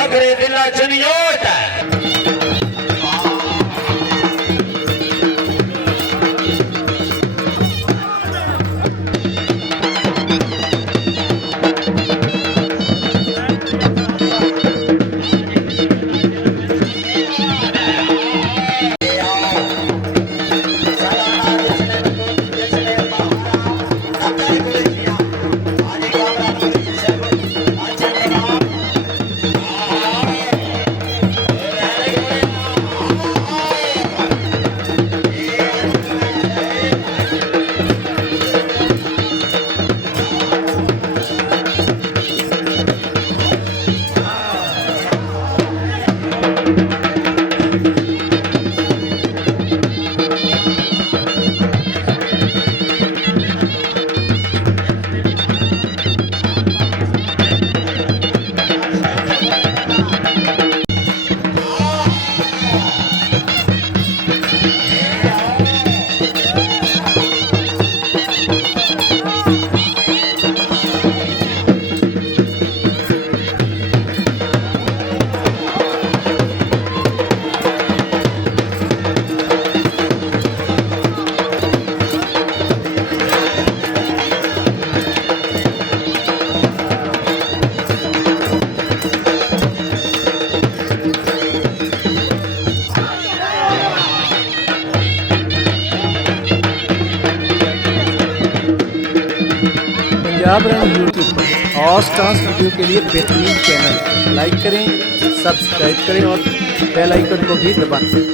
घागरे दिलाची नियोट Punjab run YouTube पर और dance video के लिए बेहतरीन चैनल लाइक करें, सब्सक्राइब करें और बेल आइकन को भी दबाएं।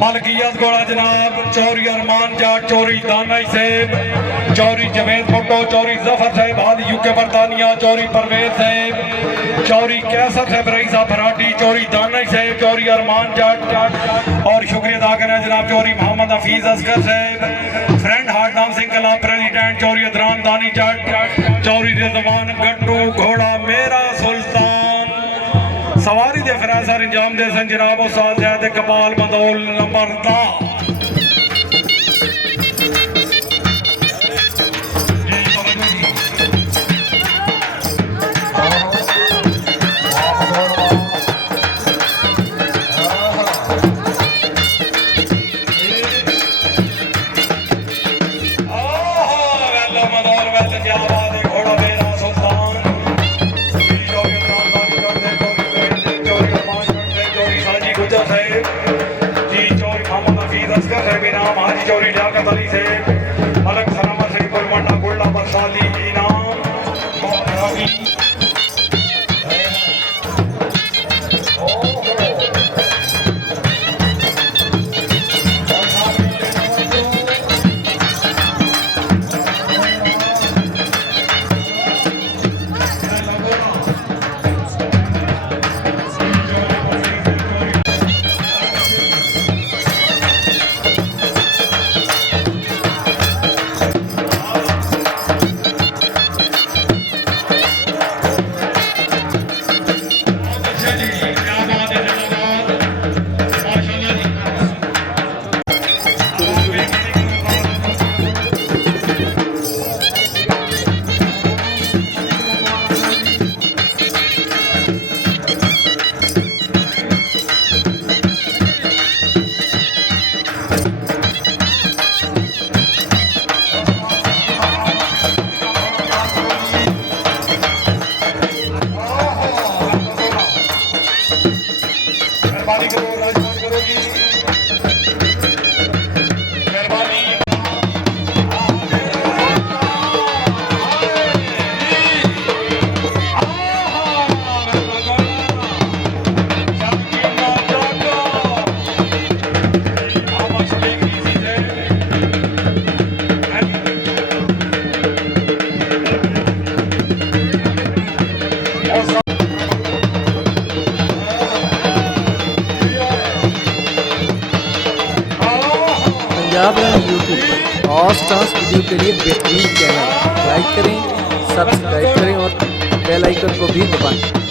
मलकियत गोड़ा जनाब चौरी अरमान जाट चौरी दाना सेब चौरी जवेद भुट्टो चौरी जफर साहब हाल यूके बरतानिया चौरी परवेज साहब चौरी कैसर साहब रईसा फराटी चौरी दाना साहब चौरी अरमान जाट और शुक्रिया अदा करना जनाब चौरी मोहम्मद हफीज असगर साहब फ्रेंड हारनाम सिंह कला प्रेसिडेंट चौरी अदरान दानी जाट चौरी रिजवान गट्टू घोड़ा मेरा सुल्तान सवारी दे फरासर इंजाम दे सन जनाब उस्ताद ज़ैद कमाल मंदौल नंबर 10 चौरी लियाकत अली से मलक सलामत से पुलमंडा गुल्ला बरसाली इनाम पंजाब रंग यूट्यूब पर और डांस वीडियो के लिए बेहतरीन चैनल लाइक करें, सब्सक्राइब करें और बेल आइकन को भी दबाएं।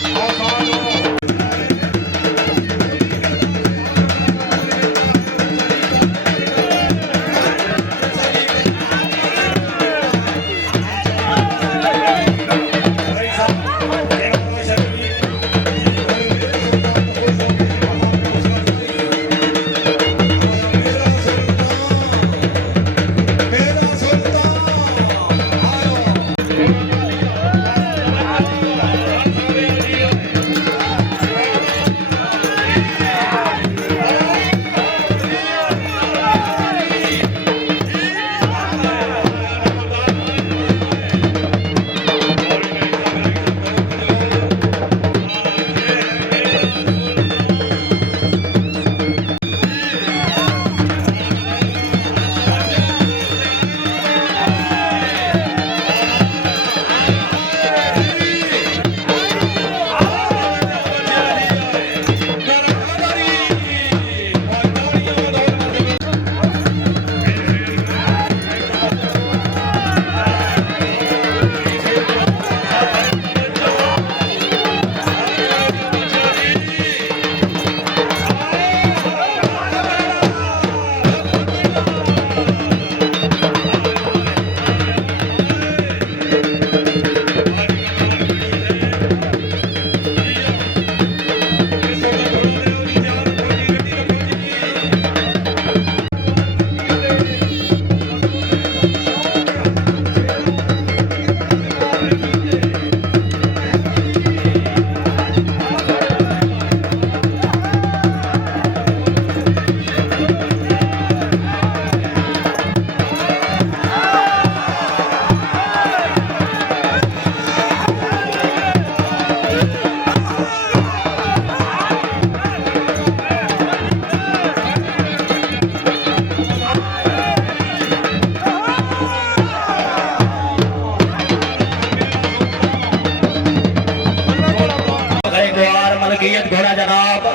मलकियत घोड़ा जनाब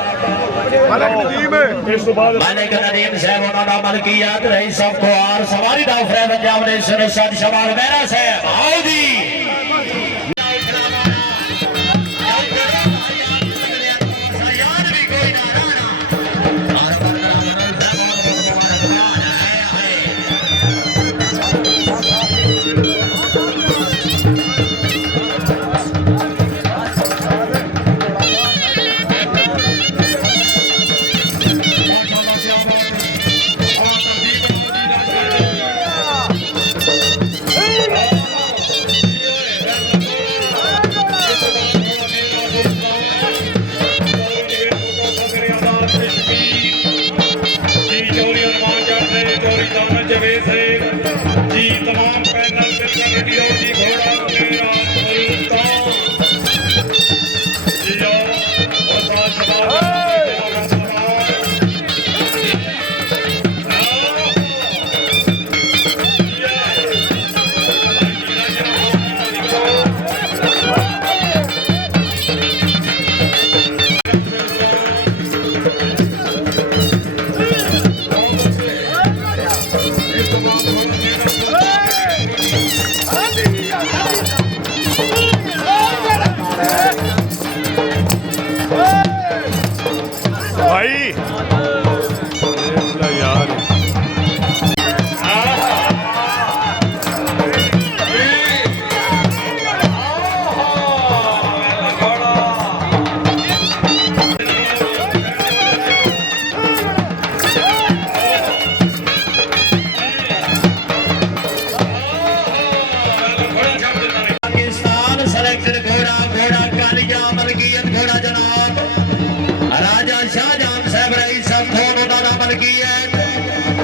मलिक नदीम साहब उन्होंने मलकियत रही सबको और सवारी डाउफरे पंजाब ने सुनिश्चित शमाल मेरा साहब आओ जी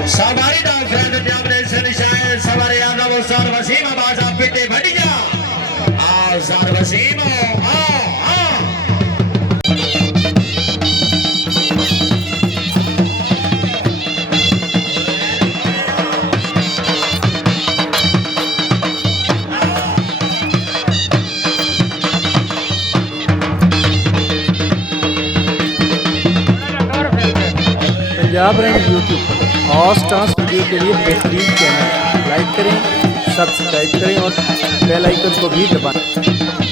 सवारी डाउफरे पंजाब ने सुनिश्चित सवारी आना वो सर वसीम आवाज़ आप पिटे बढ़िया आओ सर वसीम आओ आओ पंजाब रंग यूट्यूब पर और डांस वीडियो के लिए बेहतरीन चैनल लाइक करें, सब्सक्राइब करें और बेल आइकन को भी दबाएं।